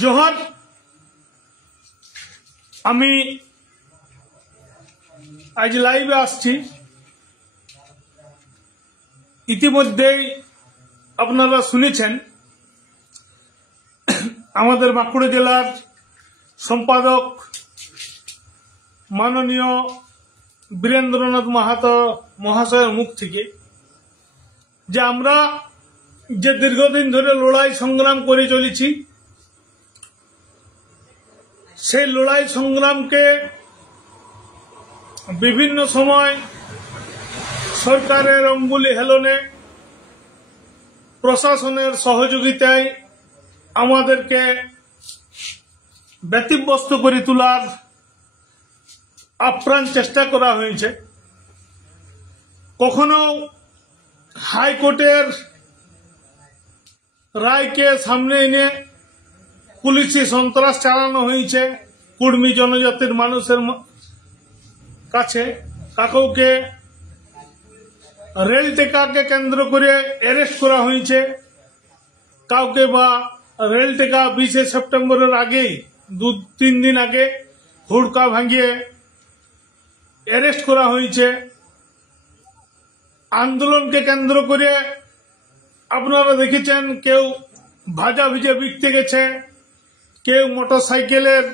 जोहार आमी आज लाइव आसছি ইতিমধ্যেই আপনারা শুনেছেন আমাদের বাঁকুড়া জেলার সম্পাদক মাননীয় বীরেন্দ্রনাথ মাহাতো মহাশয়ের মুখ থেকে যে আমরা যে দীর্ঘদিন ধরে লড়াই সংগ্রাম করে চলেছি সেই লড়াই সংগ্রামকে বিভিন্ন সময় সরকারের অঙ্গুলি হেলনে প্রশাসনের সহযোগিতায় আমাদেরকে ব্যতিব্যস্ত করে তোলার আপ্রাণ চেষ্টা করা হয়েছে। কখনো হাইকোর্টের রায়কে সামনে এনে পুলিশি সন্ত্রাস চালানো হয়েছে কুর্মী জনজাতির মানুষের কাছে। কাউকে রেল টেকাকে কেন্দ্র করে অ্যারেস্ট করা হয়েছে, কাউকে বা রেল টেকা 20 সেপ্টেম্বরের আগেই 2-3 দিন আগে হুড়কা ভাঙিয়ে অ্যারেস্ট করা হয়েছে। আন্দোলনকে কেন্দ্র করে আপনারা দেখেছেন কেউ ভাজা ভিজে বিকতে গেছে, কেউ মোটরসাইকেলের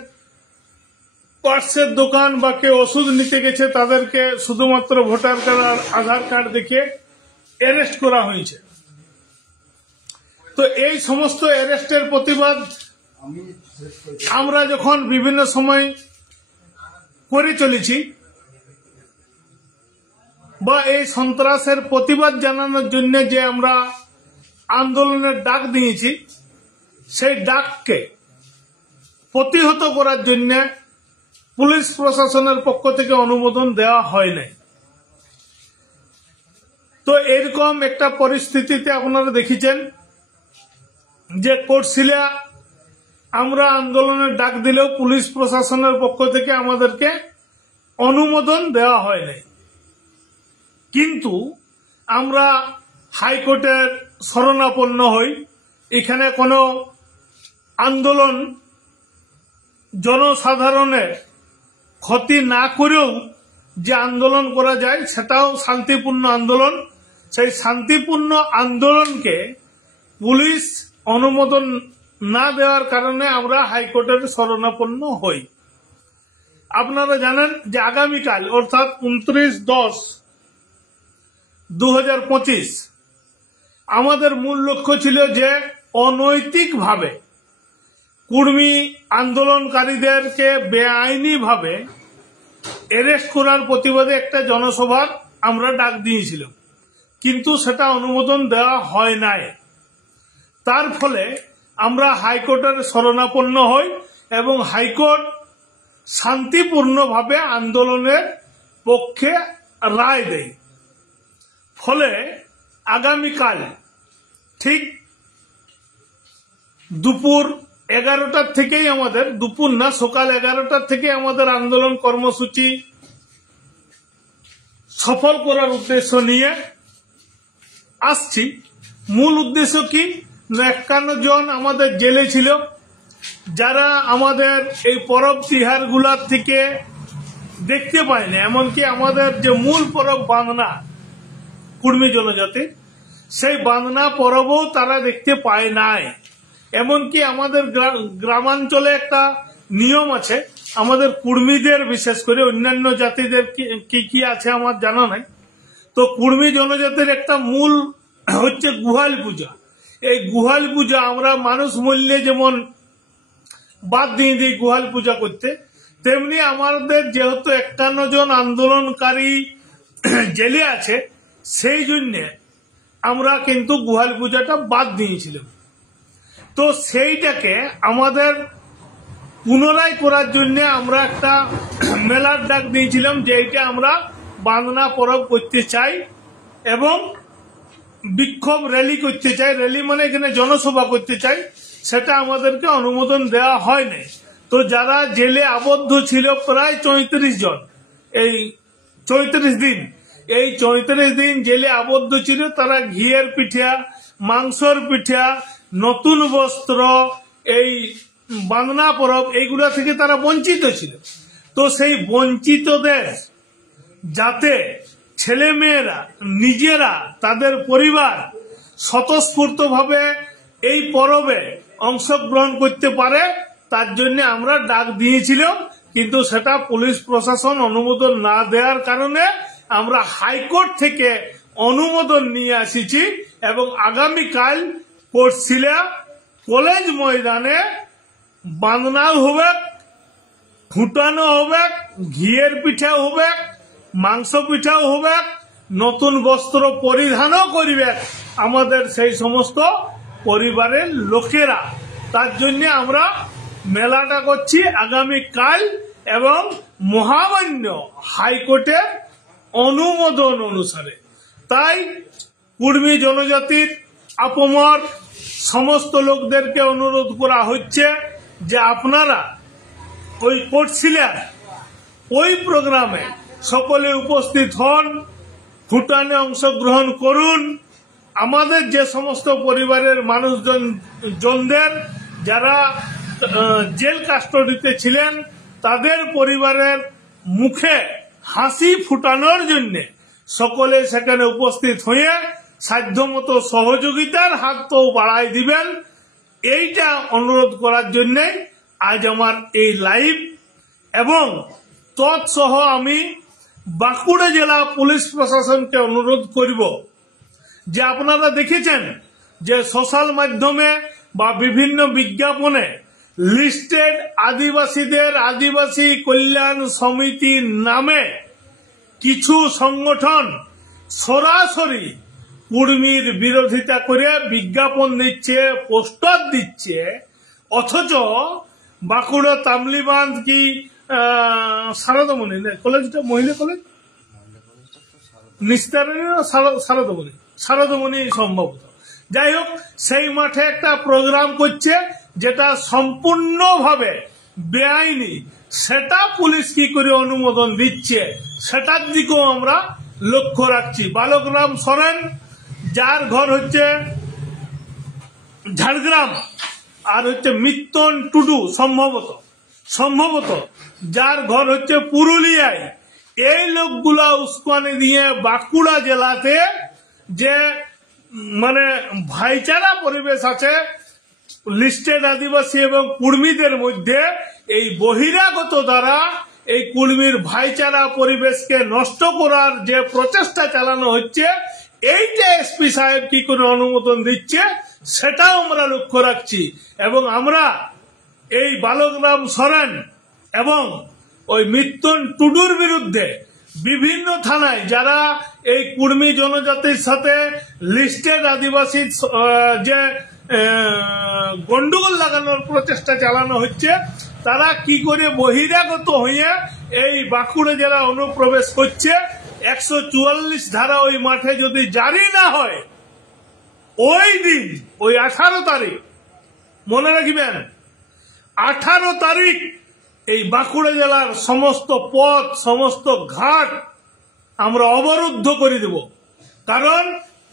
পার্টসের দোকান বা কেউ ওষুধ নিতে গেছে, তাদেরকে শুধুমাত্র ভোটার কার্ড আর আধার কার্ড দেখে অ্যারেস্ট করা হয়েছে। তো এই সমস্ত অ্যারেস্টের প্রতিবাদ আমরা যখন বিভিন্ন সময় করে চলেছি বা এই সন্ত্রাসের প্রতিবাদ জানানোর জন্য যে আমরা আন্দোলনের ডাক দিয়েছি, সেই ডাককে প্রতিহত করার জন্য পুলিশ প্রশাসনের পক্ষ থেকে অনুমোদন দেওয়া হয় নাই। তো এরকম একটা পরিস্থিতিতে আপনারা দেখেছেন যে কোটশিলা আমরা আন্দোলনের ডাক দিলেও পুলিশ প্রশাসনের পক্ষ থেকে আমাদেরকে অনুমোদন দেওয়া হয় নাই। কিন্তু আমরা হাইকোর্টের শরণাপন্ন হই। এখানে কোনো আন্দোলন জনসাধারণের ক্ষতি না করেও যে আন্দোলন করা যায় সেটাও শান্তিপূর্ণ আন্দোলন। সেই শান্তিপূর্ণ আন্দোলনকে পুলিশ অনুমোদন না দেওয়ার কারণে আমরা হাইকোর্টের শরণাপন্ন হই। আপনারা জানেন যে আগামীকাল অর্থাৎ 29/10/2025 আমাদের মূল লক্ষ্য ছিল যে অনৈতিকভাবে কুর্মী আন্দোলনকারীদেরকে বেআইনিভাবে অ্যারেস্ট করার প্রতিবাদে একটা জনসভার আমরা ডাক দিয়েছিলাম, কিন্তু সেটা অনুমোদন দেওয়া হয় নাই। তার ফলে আমরা হাইকোর্টের শরণাপন্ন হই এবং হাইকোর্ট শান্তিপূর্ণভাবে আন্দোলনের পক্ষে রায় দেয়। ফলে আগামীকাল ঠিক দুপুর 11টার থেকেই আমাদের, দুপুর না সকাল 11টার থেকে আমাদের আন্দোলন কর্মসূচি সফল করার উদ্দেশ্য নিয়ে আসছি। মূল উদ্দেশ্য কি, 51 জন আমাদের জেলে ছিল, যারা আমাদের এই পরব তিহার গুলার থেকে দেখতে পায়নি। এমনকি আমাদের যে মূল পরব বাঁধনা কুর্মী জনজাতি, সেই বাঁধনা পরবও তারা দেখতে পায় নাই। এমনকি আমাদের গ্রামাঞ্চলে একটা নিয়ম আছে, আমাদের কুর্মীদের বিশেষ করে, অন্যান্য জাতিদের কি কি আছে আমার জানা নাই। তো কুর্মী জনজাতির একটা মূল হচ্ছে গুহাল পূজা। এই গুহাল পূজা আমরা মানুষ মূল্যে যেমন বাদ দিয়ে দিই গুহাল পূজা করতে, তেমনি আমাদের যেহেতু 51 জন আন্দোলনকারী জেলে আছে, সেই জন্য আমরা কিন্তু গুহাল পূজাটা বাদ দিয়েছিলাম। তো সেইটাকে আমাদের পুনরায় করার জন্য আমরা একটা মেলার ডাক দিয়েছিলাম যে এইটা আমরা বাঁধনা পরব করতে চাই এবং বিক্ষোভ র্যালি করতে চাই। র্যালি মানে এখানে জনসভা করতে চাই, সেটা আমাদেরকে অনুমোদন দেওয়া হয় নাই। তো যারা জেলে আবদ্ধ ছিল প্রায় 34 জন, এই 34 দিন, এই 34 দিন জেলে আবদ্ধ ছিল, তারা ঘিয়ের পিঠা, মাংসর পিঠা, নতুন বস্ত্র, এই বাঁধনা পরব এইগুলা থেকে তারা বঞ্চিত ছিল। তো সেই বঞ্চিতদের যাতে ছেলে মেয়েরা নিজেরা তাদের পরিবার স্বতঃস্ফূর্তভাবে এই পরবে অংশগ্রহণ করতে পারে, তার জন্য আমরা ডাক দিয়েছিলাম। কিন্তু সেটা পুলিশ প্রশাসন অনুমোদন না দেওয়ার কারণে আমরা হাইকোর্ট থেকে অনুমোদন নিয়ে আসিছি এবং আগামীকাল কোটশিলা কলেজ ময়দানে বাঁধনাও হবে, ফুটানো হবে, ঘিয়ের পিঠাও হবে, মাংস পিঠাও হবে, নতুন বস্ত্র পরিধানও করিবে আমাদের সেই সমস্ত পরিবারের লোকেরা। তার জন্য আমরা মেলাটা করছি আগামীকাল এবং মহামান্য হাইকোর্টের অনুমোদন অনুসারে। তাই কুর্মী জনজাতির আপমর সমস্ত লোকদেরকে অনুরোধ করা হচ্ছে যে আপনারা ওই কোটশিলার ওই প্রোগ্রামে সকলে উপস্থিত হন, ভুটানে অংশগ্রহণ করুন। আমাদের যে সমস্ত পরিবারের মানুষজনদের যারা জেল কাস্টডিতে ছিলেন তাদের পরিবারের মুখে হাসি ফুটানোর জন্য সকলে সেখানে উপস্থিত হয়ে সাধ্যমতো সহযোগিতার হাত তো বাড়াই দিবেন, এইটা অনুরোধ করার জন্য আজ আমার এই লাইভ। এবং তৎসহ আমি বাঁকুড়া জেলা পুলিশ প্রশাসনকে অনুরোধ করব যে আপনারা দেখেছেন যে সোশ্যাল মাধ্যমে বা বিভিন্ন বিজ্ঞাপনে লিস্টেড আদিবাসীদের আদিবাসী কল্যাণ সমিতির নামে কিছু সংগঠন সরাসরি কুর্মীর বিরোধিতা করে বিজ্ঞাপন দিচ্ছে, পোস্টার দিচ্ছে, অথচ বাঁকুড়া তামলিবাঁধ কি সারদামণি কলেজটা মহিলা কলেজ নিস্তারণী সারদামণি সম্ভবত, যাই হোক সেই মাঠে একটা প্রোগ্রাম করছে যেটা সম্পূর্ণভাবে বেআইনি, সেটা পুলিশ কি করে অনুমোদন দিচ্ছে সেটার দিকেও আমরা লক্ষ্য রাখছি। বালকরাম সরেন যার ঘর হচ্ছে ঝাড়গ্রাম আর হচ্ছে মিত্তন টুডু সম্ভবত যার ঘর হচ্ছে পুরুলিয়ায়, এই লোকগুলা উস্কানি দিয়ে বাঁকুড়া জেলাতে যে মানে ভাইচারা পরিবেশ আছে লিস্টেড আদিবাসী এবং কুর্মীদের মধ্যে, এই বহিরাগত দ্বারা এই কুর্মীর ভাইচারা পরিবেশকে নষ্ট করার যে প্রচেষ্টা চালানো হচ্ছে, এইটা এসপি সাহেব কি করে অনুমোদন দিচ্ছে সেটাও আমরা লক্ষ্য রাখছি। এবং আমরা এই বালকরাম সরেন এবং ওই মিত্তন টুডুর বিরুদ্ধে বিভিন্ন থানায় যারা এই কুর্মী জনজাতির সাথে লিস্টেড আদিবাসী যে গন্ডগোল লাগানোর প্রচেষ্টা চালানো হচ্ছে, তারা কি করে বহিরাগত হয়ে এই বাঁকুড়া জেলা অনুপ্রবেশ করছে, 144 ধারা ওই মাঠে যদি জারি না হয় ওই দিন ওই 18 তারিখ মনে রাখবেন, 18 তারিখ এই বাঁকুড়া জেলার সমস্ত পথ সমস্ত ঘাট আমরা অবরুদ্ধ করে দেব। কারণ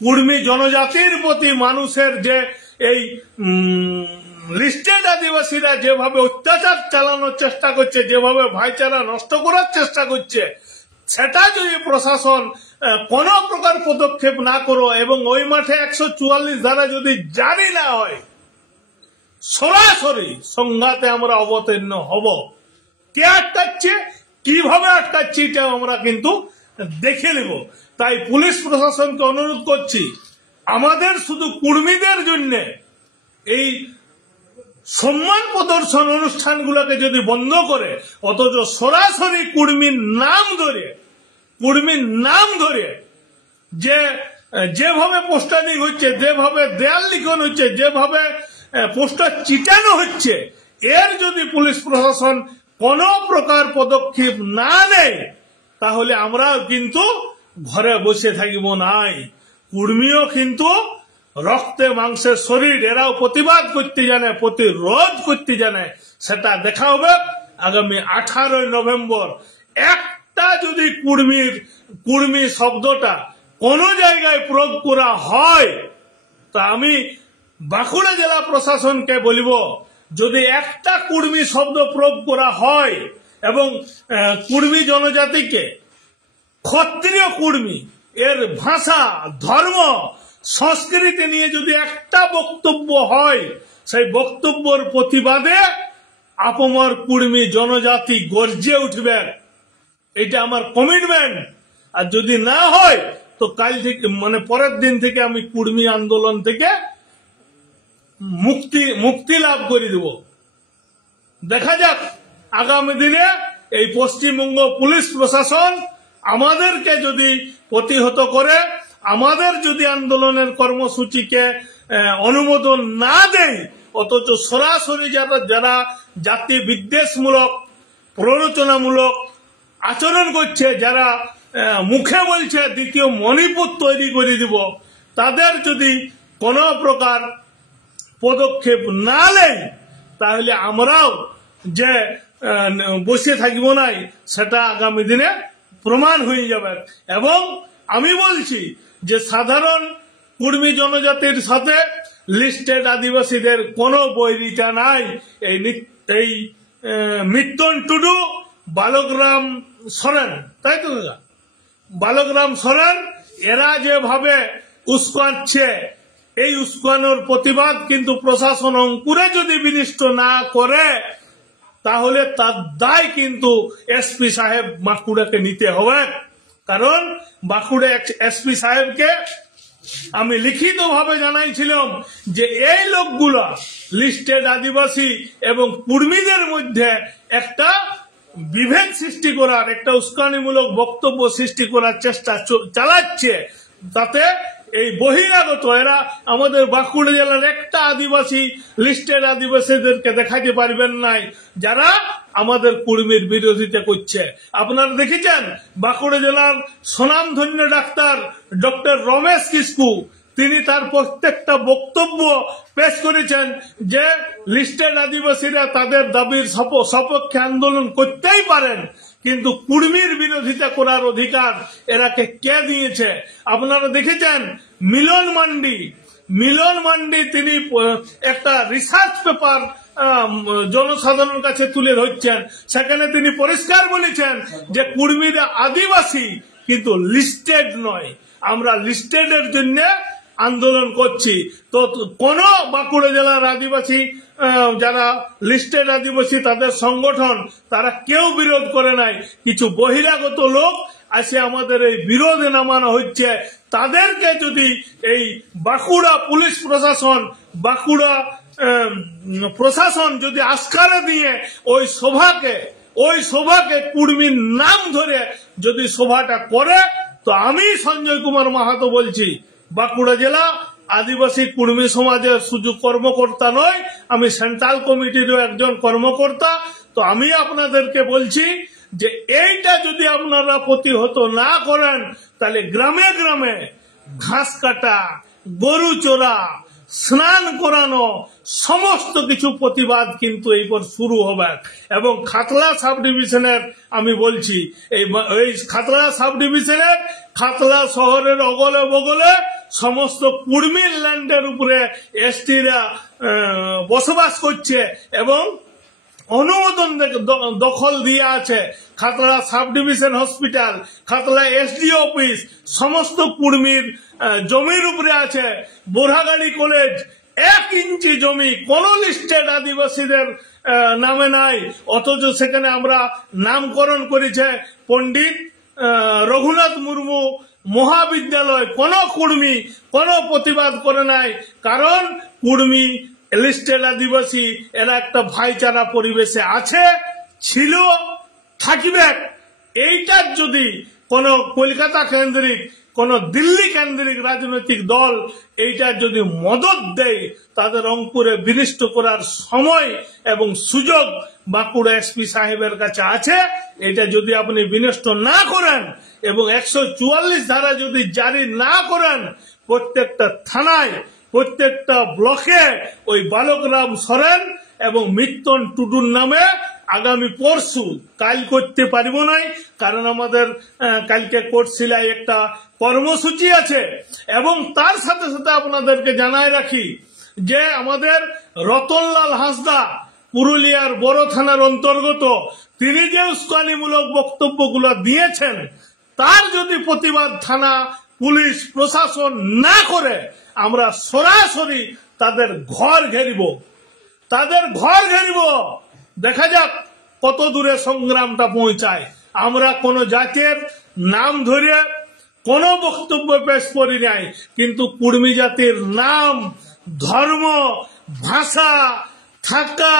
কুর্মী জনজাতির প্রতি মানুষের যে এই লিস্টেড আদিবাসীরা যেভাবে অত্যাচার চালানোর চেষ্টা করছে, যেভাবে ভাইচারা নষ্ট করার চেষ্টা করছে, সেটা যদি প্রশাসন কোন প্রকার পদক্ষেপ না করো এবং ওই মাঠে 144 ধারা যদি জারি না হয়, সরাসরি সংঘাতে আমরা অবতীর্ণ হব। কে আটকাচ্ছে, কিভাবে আটকাচ্ছে, এটা আমরা কিন্তু দেখে নেব। তাই পুলিশ প্রশাসনকে অনুরোধ করছি, আমাদের শুধু কুর্মীদের জন্য এই সম্মান প্রদর্শন অনুষ্ঠানগুলোকে যদি বন্ধ করে, অথচ সরাসরি কুর্মীর নাম ধরে যেভাবে পোস্টারিং হচ্ছে, যেভাবে দেয়াল লিখন হচ্ছে, যেভাবে পোস্টার চিটানো হচ্ছে, এর যদি পুলিশ প্রশাসন কোন প্রকার পদক্ষেপ না নেয় তাহলে আমরা কিন্তু ঘরে বসে থাকিব নাই। কুর্মীও কিন্তু রক্তে মাংসের শরীর, এরাও প্রতিবাদ করতে জানে, প্রতিরোধ করতে জানে, সেটা দেখা হবে আগামী 18 নভেম্বর। একটা যদি কুর্মী শব্দটা কোন জায়গায় প্রয়োগ করা হয় তা আমি বাঁকুড়া জেলা প্রশাসনকে বলিব যদি একটা কুর্মী শব্দ প্রয়োগ করা হয় এবং কুর্মী জনজাতিকে ক্ষত্রিয় কুর্মী এর ভাষা ধর্ম সংস্কৃতি নিয়ে যদি একটা বক্তব্য হয়, সেই বক্তব্যের প্রতিবাদে আপমর কুর্মী জনজাতি গর্জে উঠবে। এটা আমার কমিটমেন্ট। আর যদি না হয় তো কাল থেকে মানে পরের দিন থেকে আমি কুর্মী আন্দোলন থেকে মুক্তি লাভ করে দেব। দেখা যাক আগামী দিনে এই পশ্চিমবঙ্গ পুলিশ প্রশাসন আমাদেরকে যদি প্রতিহত করে, আমাদের যদি আন্দোলনের কর্মসূচিকে অনুমোদন না দেয়, অথচ সরাসরি যারা জাতি বিদ্বেষমূলক প্ররোচনামূলক আচরণ করছে, যারা মুখে বলছে দ্বিতীয় মণিপুর তৈরি করে দিব, তাদের যদি কোনো প্রকার পদক্ষেপ না নেয় তাহলে আমরাও যে বসে থাকব নাই সেটা আগামী দিনে প্রমাণ হয়ে যাবে। এবং আমি বলছি যে সাধারণ কুর্মী জনজাতির সাথে লিস্টেড আদিবাসীদের কোনো বৈরিতা নাই। এই মিত্তন টুডু, বালকরাম সরেন, তাই তো দাদা, বালকরাম সরেন, এরা যেভাবে উস্কাচ্ছে, এই উস্কানোর প্রতিবাদ কিন্তু প্রশাসন অঙ্কুরে যদি বিনিষ্ট না করে তাহলে তার দায় কিন্তু এসপি সাহেব বাঁকুড়াকে নিতে হবে। কারণ বাঁকুড়া এসপি সাহেবকে আমি লিখিত ভাবে জানাইছিলাম যে এই লোকগুলা লিস্টেড আদিবাসী এবং কুর্মীদের মধ্যে একটা বিভেদ সৃষ্টি করার, একটা উস্কানিমূলক বক্তব্য সৃষ্টি করার চেষ্টা চালাচ্ছে। তাতে এই বহিরাগত এরা আমাদের বাঁকুড়া জেলার একটা আদিবাসী লিস্টেড আদিবাসীদেরকে দেখাতে পারবেন নাই যারা আমাদের কুর্মীর বিরোধিতা করছে। আপনারা দেখেছেন বাঁকুড়া জেলার স্বনামধন্য ডক্টর রমেশ কিস্কু, তিনি তার প্রত্যেকটা বক্তব্য পেশ করেছেন যে লিস্টেড আদিবাসীরা তাদের দাবির সপক্ষে আন্দোলন করতেই পারেন, কিন্তু কুর্মীর বিরোধিতা করার অধিকার এরাকে কে দিয়েছে? আপনারা দেখেছেন মিলন মান্ডি তিনি একটা রিসার্চ পেপার জনসাধারণের কাছে তুলে ধরছেন। সেখানে তিনি পরিষ্কার বলেছেন যে কুর্মীরা আদিবাসী কিন্তু লিস্টেড নয়, আমরা লিস্টেডের জন্য আন্দোলন করছি। তো কোন বাঁকুড়া জেলার আদিবাসী যারা লিস্টেড আদিবাসী তাদের সংগঠন তারা কেউ বিরোধ করে নাই। কিছু বহিরাগত লোক আসে আমাদের এই বিরোধে নামানো হচ্ছে। তাদেরকে যদি এই বাঁকুড়া পুলিশ প্রশাসন, বাঁকুড়া প্রশাসন যদি আস্কারা দিয়ে ওই সভাকে কুর্মীর নাম ধরে যদি সভাটা করে, তো আমি সঞ্জয় কুমার মাহাতো বলছি বাঁকুড়া জেলা আদিবাসী কুর্মী সমাজের শুধু কর্মকর্তা নয়, আমি সেন্ট্রাল কমিটিরও একজন কর্মকর্তা। তো আমি আপনাদেরকে বলছি যে এইটা যদি আপনারা প্রতিহত না করেন তাহলে গ্রামে গ্রামে ঘাস কাটা, গরু চোরা, স্নান করানো সমস্ত কিছু প্রতিবাদ কিন্তু এইবার শুরু হবে। এবং খাতলা সাব ডিভিশনের আমি বলছি এই খাতলা সাব ডিভিশনের খাতলা শহরের অগলে বগলে সমস্ত কুর্মীর ল্যান্ডের উপরে এসটিরা বসবাস করছে এবং অনুমোদন দখল দিয়ে আছে। Khatra sub division hospital, Khatra SDO office সমস্ত কুর্মীর জমির উপরে আছে। বোরহাগাড়ি কলেজ 1 ইঞ্চি জমি কোন লিস্টেড আদিবাসীদের নামে নাই, অথচ সেখানে আমরা নামকরণ করেছে পণ্ডিত রঘুনাথ মুর্মু মহাবিদ্যালয়। কোন কুর্মী কোন প্রতিবাদ করে নাই, কারণ কুর্মী লিস্টেড আদিবাসী এরা একটা ভাইচারা পরিবেশে আছে, ছিল, থাকবে। এইটার যদি কোন কলকাতা কেন্দ্রিক কোন দিল্লি কেন্দ্রিক রাজনৈতিক দল এইটার যদি মদত দেয়, তাদের অঙ্কুরে বিনষ্ট করার সময় এবং সুযোগ বাঁকুড়া এসপি সাহেবের কাছে আছে। এটা যদি আপনি বিনষ্ট না করেন এবং 144 ধারা যদি জারি না করেন, প্রত্যেকটা থানায় প্রত্যেকটা ব্লকে ওই বালকরাম সরেন এবং মিত্তন টুডুর নামে আগামী পরশু, কাল করতে পারবো নাই কারণ আমাদের কালকে কোটশিলায় একটা কর্মসূচি আছে। এবং তার সাথে সাথে আপনাদেরকে জানাই রাখি যে আমাদের রতনলাল হাঁসদা পুরুলিয়ার বড় থানার অন্তর্গত, তিনি যে উস্কানিমূলক বক্তব্যগুলো দিয়েছেন, তার যদি প্রতিবাদ থানা, পুলিশ, প্রশাসন না করে, আমরা সরাসরি তাদের ঘর ঘেরিব, দেখা যাক কত দূরে সংগ্রামটা পৌঁছায়। আমরা কোন জাতের নাম ধরে কোন বক্তব্য পেশ করি নাই, কিন্তু কুর্মী জাতির নাম, ধর্ম, ভাষা, থাকা,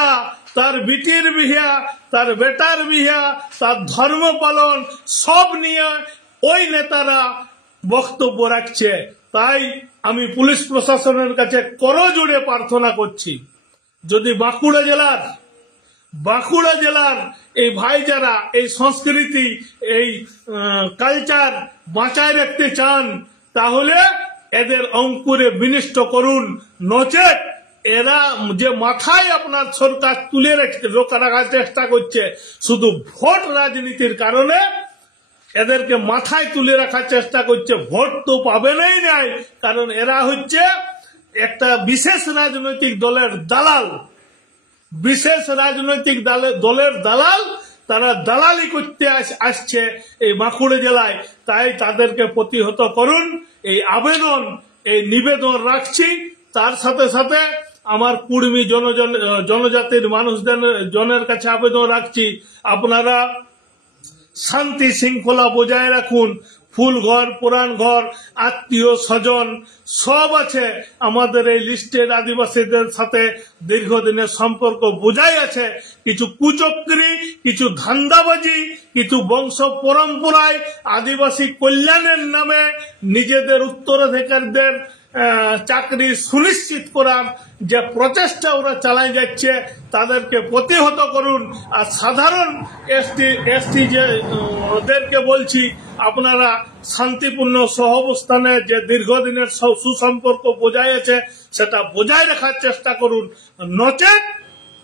তার বিটির বিহা, তার বেটার বিহা, তার ধর্ম পালন সব নিয়ে ওই নেতারা বক্তব্য রাখছে। তাই আমি পুলিশ প্রশাসনের কাছে করজোড়ে প্রার্থনা করছি, যদি বাঁকুড়া জেলার এই ভাই যারা এই সংস্কৃতি, এই কালচার বাঁচায় রাখতে চান, তাহলে এদের অঙ্কুরে বিনষ্ট করুন। নচেত এরা যে মাথায় আপনার সরকার তুলে রাখার চেষ্টা করছে, শুধু ভোট রাজনীতির কারণে এদেরকে মাথায় তুলে রাখার চেষ্টা করছে। ভোট তো পাবেনই নাই, কারণ এরা হচ্ছে একটা বিশেষ রাজনৈতিক দলের দালাল, তারা দালালি করতে আসছে এই বাঁকুড়া জেলায়। তাই তাদেরকে প্রতিহত করুন, এই আবেদন, এই নিবেদন রাখছি। তার সাথে সাথে আমার কুর্মী জনজাতির মানুষজনের কাছে আবেদন রাখছি, আপনারা শান্তি শৃঙ্খলা বজায় রাখুন। ফুল ঘর, পুরান ঘর, আত্মীয় স্বজন সব আছে আমাদের এই লিস্টের আদিবাসীদের সাথে দীর্ঘদিনের সম্পর্ক বজায় আছে। কিছু কুচক্রি, কিছু ধান্দাবাজি, কিছু বংশ পরম্পরায় আদিবাসী কল্যাণের নামে নিজেদের উত্তরাধিকারীদের চাকরি সুনিশ্চিত করার যে প্রচেষ্টা ওরা চালাই যাচ্ছে, তাদেরকে প্রতিহত করুন। আর সাধারণ এসটি যে ওদেরকে বলছি, আপনারা শান্তিপূর্ণ সহাবস্থানে যে দীর্ঘদিনের সুসম্পর্ক বজায় আছে, সেটা বজায় রাখার চেষ্টা করুন। নচেত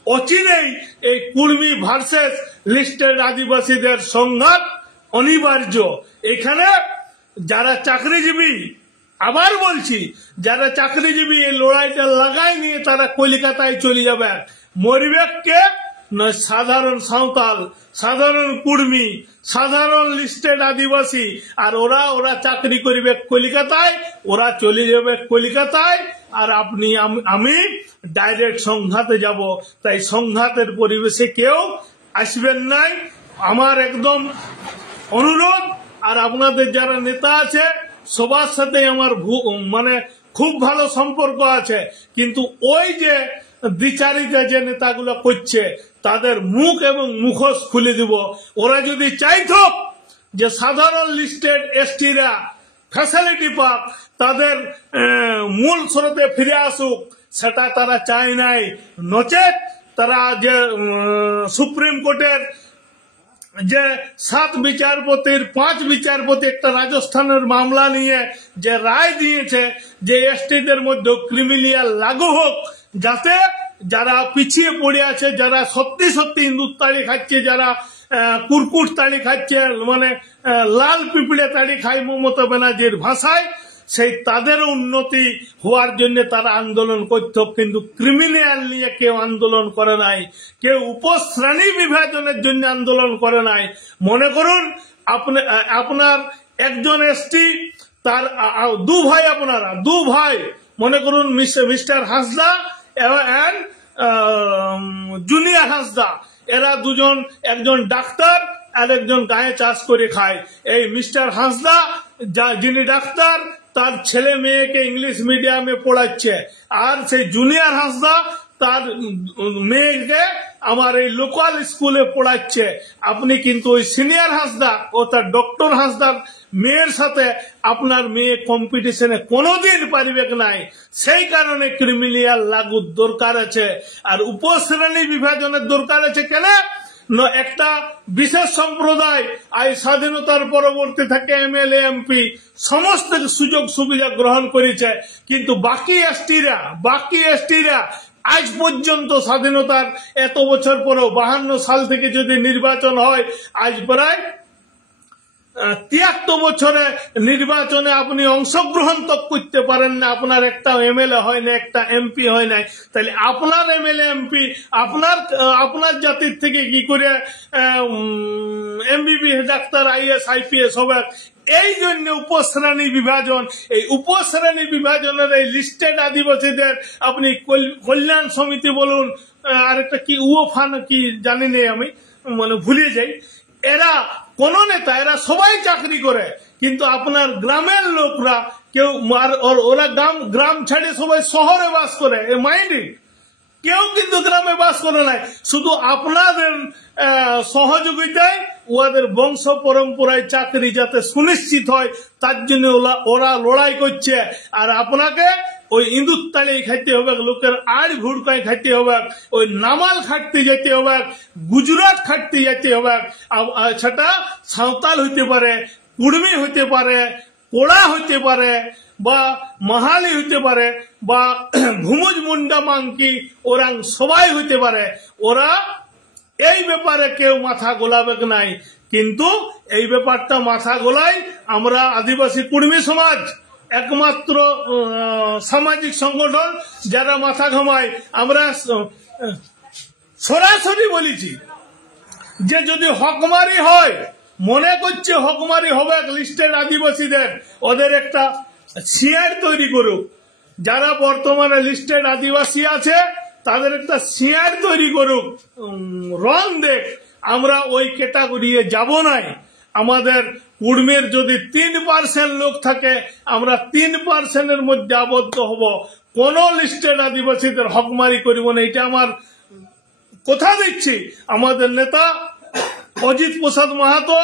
অচিরেই এই কুর্মী ভার্সেস লিস্টেড আদিবাসীদের সংঘাত অনিবার্য। এখানে যারা চাকরিজীবী, আবার বলছি, যারা চাকরিজীবী এই লড়াইটা লাগাই নিয়ে তারা কলিকাতায় চলে যাবে। মরবে কে? নয় সাধারণ সাঁওতাল, সাধারণ কুর্মী, সাধারণ লিস্টেড আদিবাসী। আর ওরা চাকরি করবে কলিকাতায়, ওরা চলে যাবে কলিকাতায়, আর আমি ডাইরেক্ট সংঘাতে যাব। তাই সংঘাতের পরিবেশে কেউ আসবেন নাই, আমার একদম অনুরোধ। আর আপনাদের যারা নেতা আছে সবার সাথে আমার খুব ভালো সম্পর্ক আছে, কিন্তু ওই যে দ্বিচারিতা যে নেতাগুলো করছে, তাদের মুখ এবং মুখোশ খুলে দিব। ওরা যদি চাইতো যে সাধারণ লিস্টেড এসটিরা ফ্যাসিলিটি পাক, তাদের মূল স্রোতে ফিরে আসুক, সেটা তারা চায় নাই। নচেত তারা যে সুপ্রিম কোর্টের যে 7 বিচারপতির 5 বিচারপতি একটা রাজস্থানের মামলা নিয়ে যে রায় দিয়েছে যে এসটিদের মধ্যে ক্রিমিলিয়াল লাগু হোক, যাতে যারা পিছিয়ে পড়ে আছে, যারা সত্যি ইন্দুর তাড়ি খাচ্ছে, যারা কুরকুট তাড়ি খাচ্ছে, লাল পিঁপড়ে তাড়ি খায় মমতা ব্যানার্জির ভাষায়, সেই তাদের উন্নতি হওয়ার জন্য তারা আন্দোলন করত। কিন্তু ক্রিমিনাল নিয়ে কেউ আন্দোলন করে নাই, কেউ উপশ্রেণী বিভাজনের জন্য আন্দোলন করে নাই। মনে করুন আপনার একজন এসটি, তার দু ভাই মনে করুন mister Hansda and junior Hansda, এরা দুজন, একজন ডাক্তার আর একজন গায়ে চাষ করে খায়। এই মিস্টার হাঁসদা যিনি ডাক্তার, তার ছেলে মেয়েকে ইংলিশ মিডিয়ামে পড়াচ্ছে, আর সেই জুনিয়র হাঁসদা তার মেয়েকে আমার এই লোকাল স্কুলে পড়াচ্ছে। আপনি কিন্তু ওই সিনিয়র হাঁসদা ও তার ডক্টর হাঁসদার মেয়ের সাথে আপনার মেয়ে কম্পিটিশনে কোনোদিন পারিবে নাই। সেই কারণে ক্রিমিনাল লাগুর দরকার আছে, আর উপশ্রেণী বিভাজনের দরকার আছে। কেন? একটা বিশেষ সম্প্রদায় আজ স্বাধীনতার পরবর্তী থেকে এমএলএ এমপি সমস্ত সুযোগ সুবিধা গ্রহণ করেছে, কিন্তু বাকি এসটিরা আজ পর্যন্ত স্বাধীনতার এত বছর পরেও 52 সাল থেকে যদি নির্বাচন হয়, আজ প্রায় 73 বছরে নির্বাচনে আপনি অংশগ্রহণ তো করতে পারেন না, আপনার একটা এমএলএ হয় না, একটা এমপি হয় নাই, তাহলে আপনার এমএলএ এমপি আপনার জাতির থেকে কি করে এমবিবিএস ডাক্তার আইএস আইপিএস হবে? এই জন্য উপশ্রেণী বিভাজন, এই উপশ্রেণী বিভাজনের এই লিস্টেড আদিবাসীদের আপনি কল্যাণ সমিতি বলুন, আরেকটা কি উওফা কি জানি নেই, আমি মানে ভুলে যাই, এরা কোন নেতা, এরা সবাই চাকরি করে, কিন্তু আপনার গ্রামের লোকরা কেউ ওরা গ্রাম ছেড়ে সবাই শহরে বাস করে, মাইন্ড কেউ কিন্তু গ্রামে বাস করে নাই, শুধু আপনাদের সহযোগিতায় ওদের বংশ পরম্পরায় চাকরি যাতে সুনিশ্চিত হয় তার জন্য ওরা লড়াই করছে। আর আপনাকে ওই ইঁদুর তালে খাইতে হবে, লোকের আড় ভুড়কায় খাইতে হবে, ওই নামাল খাটতে যেতে হবে, গুজরাট খাটতে যেতে হবে, সেটা সাঁওতাল হইতে পারে, কুড়মি হইতে পারে, কোড়া হইতে পারে, বা মাহালি হইতে পারে, বা ভুমুজ মুন্ডা মাংকি ওরাং সবাই হইতে পারে। ওরা এই ব্যাপারে কেউ মাথা গোলাবে নাই, কিন্তু এই ব্যাপারটা মাথা গোলাই আমরা আদিবাসী কুর্মী সমাজ, একমাত্র সামাজিক সংগঠন যারা মাথা ঘামায়। আমরা সরাসরি বলেছি যে যদি হকমারি হয়, মনে করছে হকমারি হবে লিস্টেড আদিবাসীদের, ওদের একটা সিআর তৈরি করুক, যারা বর্তমানে লিস্টেড আদিবাসী আছে তাদের একটা সিআর তৈরি করুক, রং দেখ, আমরা ওই ক্যাটাগরি যাব নাই। আমাদের কুর্মের যদি 3% লোক থাকে, আমরা 3% মধ্যে আবদ্ধ হব, কোন লিস্টেড আদিবাসীদের হকমারি করিব না। এটা আমার কথা দিচ্ছি। আমাদের নেতা অজিত প্রসাদ মাহাতো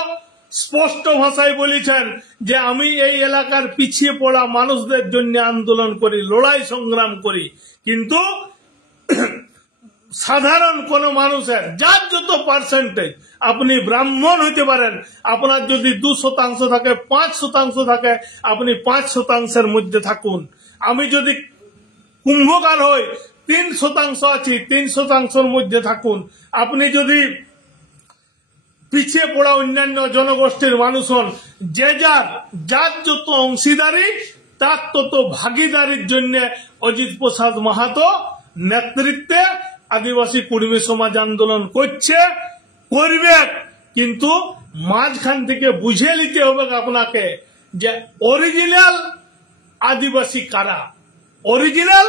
স্পষ্ট ভাষায় বলেছেন যে আমি এই এলাকার পিছিয়ে পড়া মানুষদের জন্য আন্দোলন করি, লড়াই সংগ্রাম করি, কিন্তু সাধারণ কোন মানুষের যার যত পার্সেন্টেজ, আপনি ব্রাহ্মণ হইতে পারেন, আপনার যদি 2% থাকে, 5% থাকে, আপনি 5%-এর মধ্যে থাকুন। আমি যদি কুম্ভকার হই, 3% আছি, 3%-এর মধ্যে থাকুন। আপনি যদি পিছিয়ে পড়া অন্যান্য জনগোষ্ঠীর মানুষ হন, যার যত অংশীদারি তার তত ভাগিদারির জন্য অজিত প্রসাদ মাহাতো নেতৃত্বে আদিবাসী কুর্মী সমাজ আন্দোলন করবে, কিন্তু মাঝখান থেকে বুঝে নিতে হবে আপনাকে যে অরিজিনাল আদিবাসী কারা, অরিজিনাল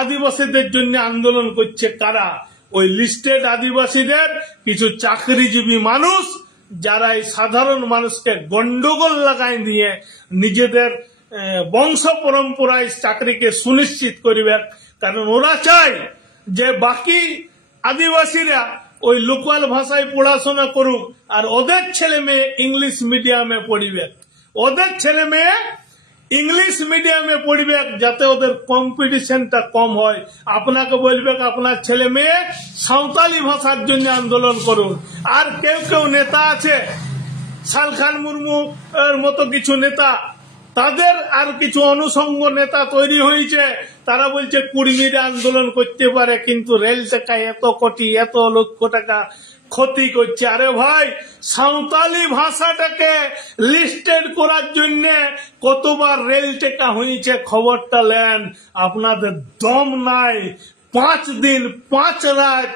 আদিবাসীদের জন্য আন্দোলন করছে কারা। ওই লিস্টেড আদিবাসীদের কিছু চাকরিজীবী মানুষ, যারা এই সাধারণ মানুষকে গন্ডগোল লাগাই দিয়ে নিজেদের বংশ পরম্পরায় চাকরিকে সুনিশ্চিত করবে। কারণ ওরা চায় যে বাকি আদিবাসীরা ওই লোকাল ভাষায় পড়াশোনা করুক, আর ওদের ছেলে মেয়ে ইংলিশ মিডিয়ামে পড়িবে, ওদের ছেলে মেয়ে ইংলিশ মিডিয়ামে পড়বে, যাতে ওদের কম্পিটিশনটা কম হয়। আপনাকে বলবে আপনার ছেলে মেয়ে সাঁওতালি ভাষার জন্য আন্দোলন করুন। আর কেউ কেউ নেতা আছে, শালখান মুর্মু এর মতো কিছু নেতা, তাদের আর কিছু অনুষঙ্গ নেতা তৈরি হয়েছে, তারা বলছে কুর্মীরা আন্দোলন করতে পারে, কিন্তু রেল টাকায় এত কোটি এত লক্ষ টাকা ক্ষতি করছে। আরে ভাই, সাঁওতালি ভাষাটাকে লিস্টেড করার জন্য কতবার রেল টেকা হয়েছে খবরটা নেন। আপনাদের দম নাই 5 দিন 5 রাত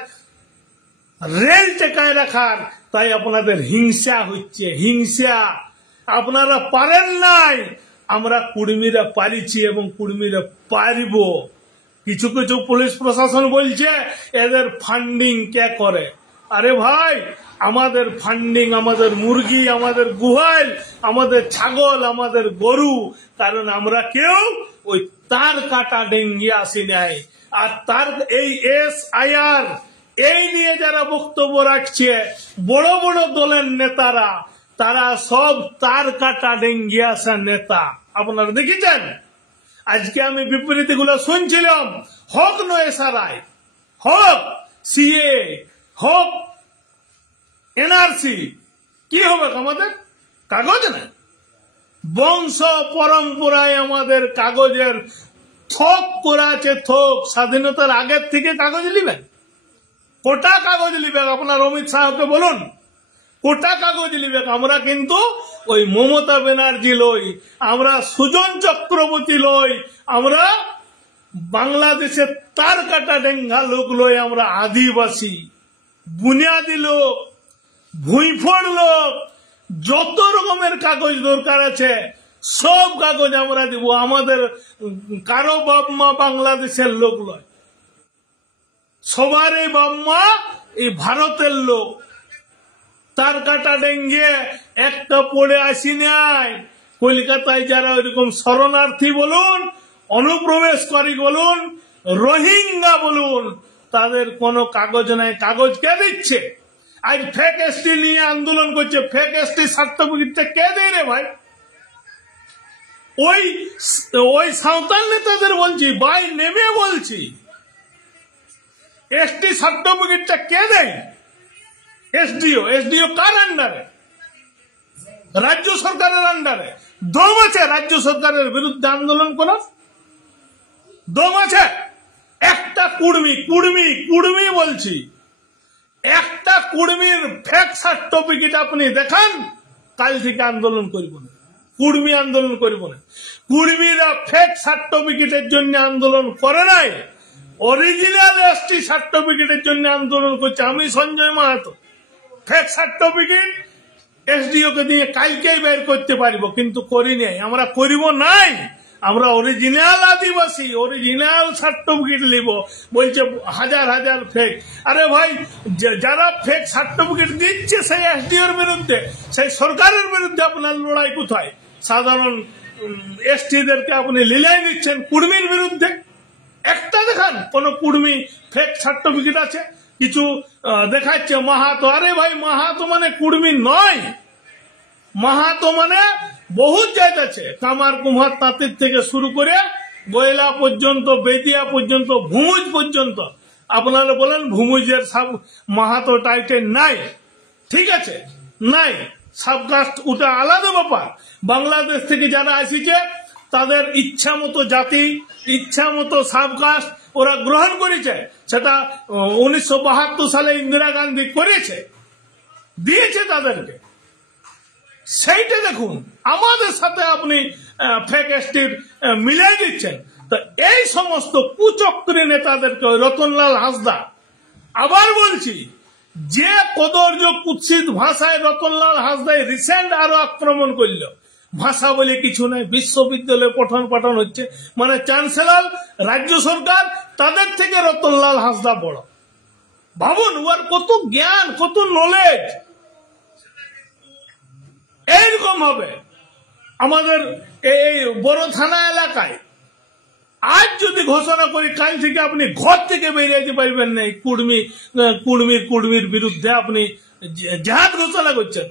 রেল টেকায় রাখার, তাই আপনাদের হিংসা হচ্ছে, হিংসা। আপনারা পারেন নাই, আমরা কুর্মীরা পারিছি এবং কুর্মীরা পারিব। কিছু কিছু পুলিশ প্রশাসন বলছে এদের ফান্ডিং কে করে। আরে ভাই, আমাদের ফান্ডিং, আমাদের মুরগি, আমাদের গুহাল, আমাদের ছাগল, আমাদের গরু, কারণ আমরা কেউ ওই তার কাটা ডেঙ্গি আসি নাই। আর তার এই SIR এই নিয়ে যারা বক্তব্য রাখছে, বড় বড় দলের নেতারা, তারা সব তার কাটা ডেঙ্গি আসা নেতা। আপনারা দেখেছেন, আজকে আমি বিপরীত গুলো শুনছিলাম, হোক নয় SRI, হোক CA, হোক NRC, কি হবে আমাদের কাগজ না। বংশ পরম্পরায় আমাদের কাগজের থোক করা আছে, থোক। স্বাধীনতার আগের থেকে কাগজ লিবেন, কোটা কাগজ লিবেন। আপনার অমিত শাহকে বলুন কোটা কাগজ লিবে, আমরা কিন্তু ওই মমতা ব্যানার্জি লই, আমরা সুজন চক্রবর্তী লই, আমরা বাংলাদেশের তার কাটা ডেঙ্গা লোক লই, আমরা আদিবাসী বুনিয়াদি লোক ভুঁইফড় লোক, যত রকমের কাগজ দরকার আছে সব কাগজ আমরা দিব। আমাদের কারো বাপ মা বাংলাদেশের লোক নয়, সবারই বাপ মা এই ভারতের লোক। তার কাটা ডেঙ্গে একটা পড়ে আসি নাই। কলকাতায় যারা ওইরকম শরণার্থী বলুন, অনুপ্রবেশকারী বলুন, রোহিঙ্গা বলুন, তাদের কোনো কাগজ নাই। কাগজ কে দিচ্ছে? আজ ফেক এসটি নিয়ে আন্দোলন করছে। ফেক এসটি সার্টিফিকেটটা কে দেয় রে ভাই? ওই সাঁওতাল নেতাদের বলছি, ভাই নেমে বলছি, এসটি সার্টিফিকেটটা কে দেয়? এসডিও কার আন্ডারে? রাজ্য সরকারের আন্ডারে। দম আছে রাজ্য সরকারের বিরুদ্ধে আন্দোলন করার? দম আছে? একটা কুড়মি বলছি, একটা কুড়মির ফেক সার্টিফিকেট আপনি দেখান, কাল থেকে আন্দোলন করব না। কুড়মি আন্দোলন করব না। কুড়মিরা ফেক সার্টিফিকেটের জন্য আন্দোলন করে নাই, অরিজিনাল এসটি সার্টিফিকেটের জন্য আন্দোলন করছে। আমি Sanjay Mahato fake certificate SDO কে দিয়ে কালকেই বের করতে পারব, কিন্তু করি নাই, আমরা করিব নাই। আমরা অরিজিনাল আদিবাসী, অরিজিনাল সার্টিফিকেট নিব। বলছে হাজার হাজার ফেক। আরে ভাই, যারা ফেক সার্টিফিকেট দিচ্ছে সেই এসডিওর বিরুদ্ধে, সেই সরকারের বিরুদ্ধে আপনার লড়াই কোথায়? সাধারণ এসটিদেরকে আপনি লীলাই দিচ্ছেন কুড়মির বিরুদ্ধে। একটা দেখান কোন কুড়মি ফেক সার্টিফিকেট আছে? কিছু দেখাচ্ছে মাহাতো। আরে ভাই, মাহাতো মানে কুড়মি নয়। মাহাতো মানে বহুত জাত আছে, কামার কুমার তাঁতির থেকে শুরু করে বয়লা পর্যন্ত, বেদিয়া পর্যন্ত, ভুমুজ পর্যন্ত। আপনারা বলেন ভুমুজের সব মাহাতো টাইটেল নাই, ঠিক আছে, নাই। সাবকাস্ট ওটা আলাদা ব্যাপার। বাংলাদেশ থেকে যারা আসিছে তাদের ইচ্ছা মতো জাতি, ইচ্ছা মতো সাবকাস্ট ওরা গ্রহণ করেছে। সেটা 1972 সালে ইন্দিরা গান্ধী করেছে, দিয়েছে তাদেরকে। সেইটা দেখুন, আমাদের সাথে আপনি ফেক এসটির মিলাই দিচ্ছেন। তো এই সমস্ত কুচক্রী নেতাদেরকে, রতনলাল হাঁসদা, আবার বলছি, যে কদর্য কুৎসিত ভাষায় রতনলাল হাঁসদাই রিসেন্ট আরো আক্রমণ করল। ভাষা বলে কিছু নাই, বিশ্ববিদ্যালয়ে পঠন পাঠন হচ্ছে, মানে চ্যান্সেলর, রাজ্য সরকার, তাদের থেকে রতনলাল হাঁসদা বড়। ভাবুন ওর কত জ্ঞান, কত নলেজ। এইরকম হবে আমাদের এই বড় থানা এলাকায়। আজ যদি ঘোষণা করি, কাল থেকে আপনি ঘর থেকে বেরিয়ে যেতে পারবেন না। কুড়মির বিরুদ্ধে আপনি জেহাদ ঘোষণা করছেন।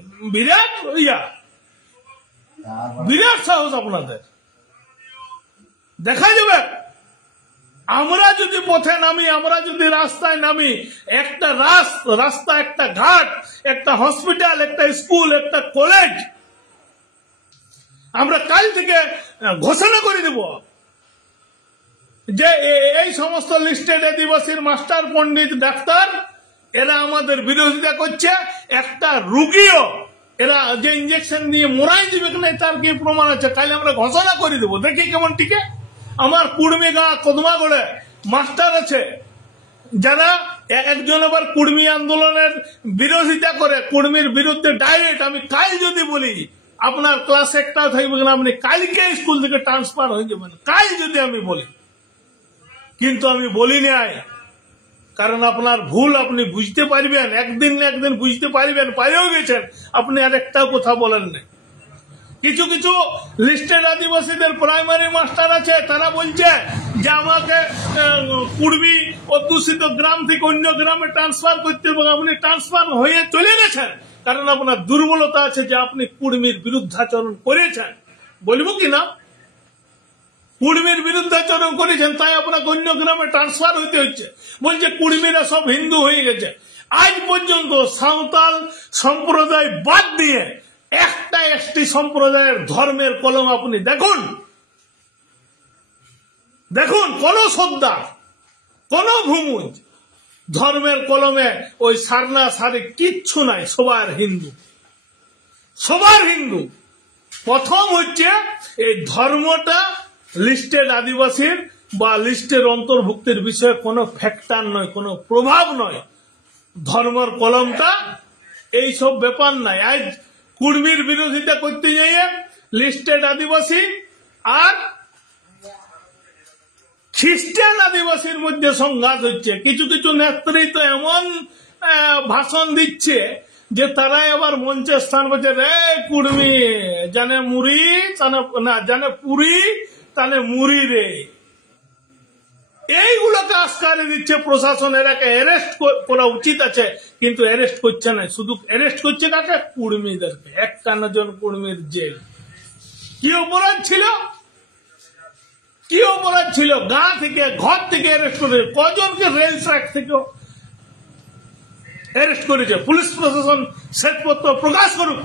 বিরাট সাহস আপনাদের। দেখা যাবে আমরা যদি পথে নামি, আমরা যদি রাস্তায় নামি, একটা রাস্তা, একটা ঘাট, একটা হসপিটাল, একটা স্কুল, একটা কলেজ আমরা কাল থেকে ঘোষণা করে দেব যে এই সমস্ত লিস্টেড আদিবাসীর মাস্টার, পণ্ডিত, ডাক্তার এরা আমাদের বিরোধিতা করছে। একটা রুগীও এরা যে ইঞ্জেকশন দিয়ে মরাই দিবে কিনা তার কি প্রমাণ আছে? কাল আমরা ঘোষণা করে দেবো, দেখি কেমন টিকে। আমার কুড়মি গাঁ কদমাগড়ে মাস্টার আছে যারা একজন আবার কুড়মি আন্দোলনের বিরোধিতা করে, কুড়মির বিরুদ্ধে ডাইরেক্ট। আমি কাল যদি বলি আপনার ক্লাস একটা থাকবে না, আপনি কালকে স্কুল থেকে ট্রান্সফার হয়ে যাবেন, কাল যদি আমি বলি। কিন্তু আমি বলি নাই, কারণ আপনার ভুল আপনি বুঝতে পারবেন, একদিন না একদিন বুঝতে পারবেন, পারেও গেছেন, আপনি আর একটাও কথা বলেন না। কিছু কিছু লিস্টেড আদিবাসীদের প্রাইমারি মাস্টার আছে, তারা বলছে যে আমাকে কুড়মি অধ্যুষিত গ্রাম থেকে অন্য গ্রামে ট্রান্সফার করতে হবে। আপনি ট্রান্সফার হয়ে চলে গেছেন, কারণ আপনার দুর্বলতা আছে যে আপনি কুড়মির বিরুদ্ধাচরণ করেছেন। বলবো কিনা, কুড়মির বিরুদ্ধাচরণ করেছেন, তাই আপনাকে অন্য গ্রামে ট্রান্সফার হইতে হচ্ছে। বলছে কুড়মিরা সব হিন্দু হয়ে গেছে। আজ পর্যন্ত সাঁওতাল সম্প্রদায় বাদ দিয়ে একটা এসটি সম্প্রদায়ের ধর্মের কলম আপনি দেখুন, দেখুন, কোন সর্দার, কোন ভূমুজ, ধর্মের কলমে ওই সারনা সারে কিচ্ছু নাই, সবার হিন্দু, সবার হিন্দু। প্রথম হচ্ছে এই ধর্মটা লিস্টেড আদিবাসীর বা লিস্টের অন্তর্ভুক্তির বিষয়ে কোনো ফ্যাক্টর নয়, কোনো প্রভাব নয়। ধর্মের কলমটা এইসব ব্যাপার নাই। আজ কুর্মীর বিরোধিতা করতে যাইয়ে লিস্টেড আদিবাসী আর খ্রিস্টান আদিবাসীর মধ্যে সংঘাত হচ্ছে। কিছু কিছু নেত্রী তো এমন ভাষণ দিচ্ছে যে তারাই আবার মঞ্চে স্থান পাচ্ছে, রে কুর্মী জানে মুড়ি না জানে পুরি তানে মুড়ি রে। এইগুলোকে আস্কারে দিচ্ছে প্রশাসন। এরাকে অ্যারেস্ট করা উচিত আছে, কিন্তু অ্যারেস্ট করছে না। শুধু অ্যারেস্ট করছে কাকে? কুর্মীদেরকে। 51 জন কুর্মীর জেল। কি অপরাধ ছিল? কি অপরাধ ছিল? গাঁ থেকে ঘর থেকে অ্যারেস্ট করেছে। কজনকে রেল ট্র্যাক থেকে অ্যারেস্ট করেছে? পুলিশ প্রশাসন শ্বেতপত্র প্রকাশ করুক।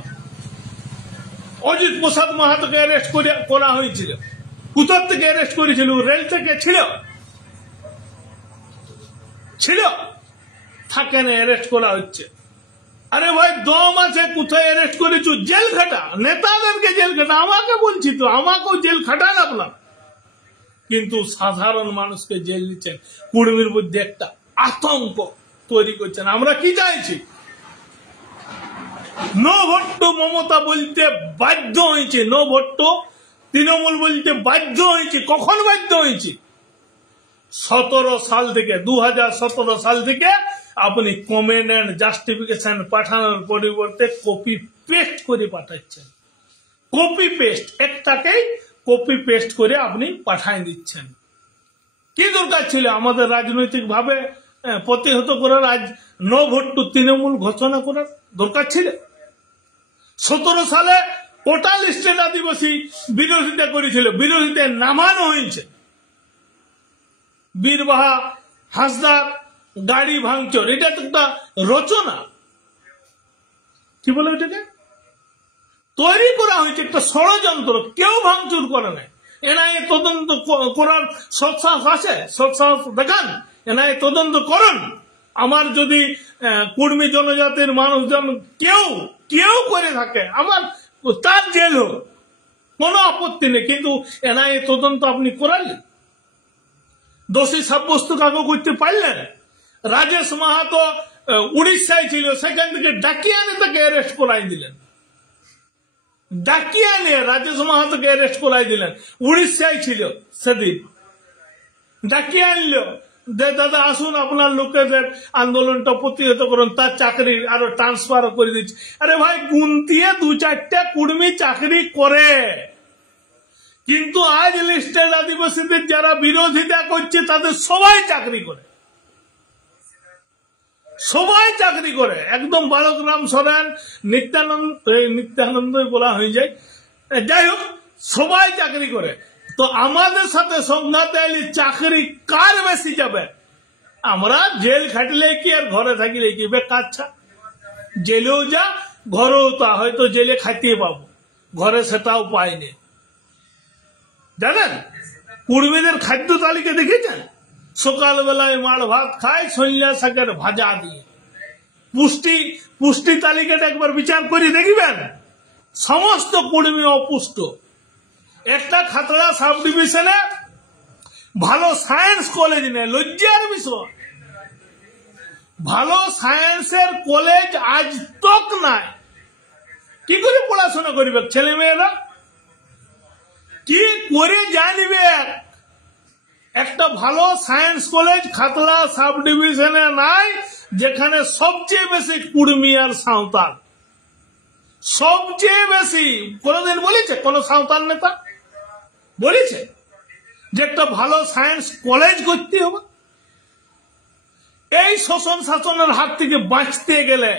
অজিত প্রসাদ মাহাতোকে অ্যারেস্ট করা হয়েছিল। কোথার থেকে অ্যারেস্ট করেছিল? রেল থেকে ছিল থাকে না, অ্যারেস্ট করা হচ্ছে। আরে ভাই দম আছে, কোথায় অ্যারেস্ট করেছো? জেল খাটা, নেতাদেরকে জেল খাটা। আমাকে বলছি তো, আমাকেও জেল খাটান আপনার, কিন্তু সাধারণ মানুষকে জেল দিচ্ছেন। কুর্মীর মধ্যে একটা আতঙ্ক তৈরি করছেন। আমরা কি চাইছি? নো ভোট টু মমতা বলতে বাধ্য হয়েছে, নো ভোট টু তৃণমূল বলতে বাধ্য হয়েছে। কখন বাধ্য হয়েছে? 17 সাল থেকে, 2017 সাল থেকে আপনি কমেন্ট এন্ড জাস্টিফিকেশন পাঠানোর পরিবর্তে কপি পেস্ট করে পাঠাচ্ছেন। কপি পেস্ট, একটাকেই কপি পেস্ট করে আপনি পাঠাই দিচ্ছেন। কি দরকার ছিল আমাদের রাজনৈতিক ভাবে প্রতিহত করার? আজ নো ভোট টু তৃণমূল ঘোষণা করার দরকার ছিল? 17 সালে কোটা লিস্টেড আদিবাসী বিরোধিতা করেছিল, বিরোধিতা নামানো হয়েছে। বীরবাহা হাসদার গাড়ি ভাঙচুর, এটা তো একটা রচনা। কি বলে ওটাকে? তৈরি করা হয়েছে একটা ষড়যন্ত্র। কেউ ভাঙচুর করে নাই। এনআইএ তদন্ত করার সৎসাহস আছে? সৎসাহস দেখান, এনআইএ তদন্ত করুন। আমার যদি কুর্মী জনজাতির মানুষজন কেউ করে থাকে, আমার তার জেল হোক, কোনো আপত্তি নেই, কিন্তু এনআইএ তদন্ত আপনি করালেন? দোষী সাব্যস্ত কাকে করতে পারলেন? রাজেশ মাহাতো উড়িষ্যায় ছিল, সেখান থেকে ডাকিয়ে আনে তাকে অ্যারেস্ট করাই দিলেন। ডাকিয়ে আনে রাজেশ মাহাতোকে অ্যারেস্ট করাই দিলেন। উড়িষ্যায় ছিল সেদিন, ডাকিয়ে আনলো, দাদা আসুন আপনার লোকেদের আন্দোলনটা প্রতিহত করুন, তার চাকরি আরো ট্রান্সফার করে দিচ্ছে। আরে ভাই গুনতিয়ে 2-4টা কুর্মী চাকরি করে, কিন্তু আজ লিস্টেড আদিবাসীদের যারা বিরোধিতা করছে তাদের সবাই চাকরি করে, সবাই চাকরি করে। একদম বালকরাম সরেন, নিত্যানন্দই বলা হয়ে যায়, যাই হোক সবাই চাকরি করে। তো আমাদের সাথে সংঘাতে এলে চাকরি কার বেশি যাবে? আমরা জেল খাটলে কি আর ঘরে থাকিলে কি? বেকাচ্ছা, জেলেও যা ঘরেও তা। হয়তো জেলে খাইতে পাবো, ঘরে সেটাও পাইনি। জানেন কুর্মীদের খাদ্য তালিকা দেখেছেন? সকালবেলায় মাছ ভাত খায় সন্ধ্যা শাকের ভাজা দিয়ে। পুষ্টি তালিকাটা একবার বিচার করে দেখবেন, সমস্ত কুর্মী অপুষ্ট। একটা খাতড়া সাব ডিভিশনে ভালো সায়েন্স কলেজ নেই, লজ্জার বিষয়। ভালো সায়েন্সের কলেজ আজ তক নাই। কি করে পড়াশোনা করবে ছেলে মেয়েরা? কি করে জানবে? একটা ভালো সায়েন্স কলেজ খাতড়া সাব ডিভিশনে নাই, যেখানে সবচেয়ে বেশি কুর্মী আর সাঁওতাল। সবচেয়ে বেশি। কোনদিন বলেছে কোন সাঁওতাল নেতা? বলেছে যে একটা ভালো সায়েন্স কলেজ করতে হবে? এই শোষণ শাসনের হাত থেকে বাঁচতে গেলে,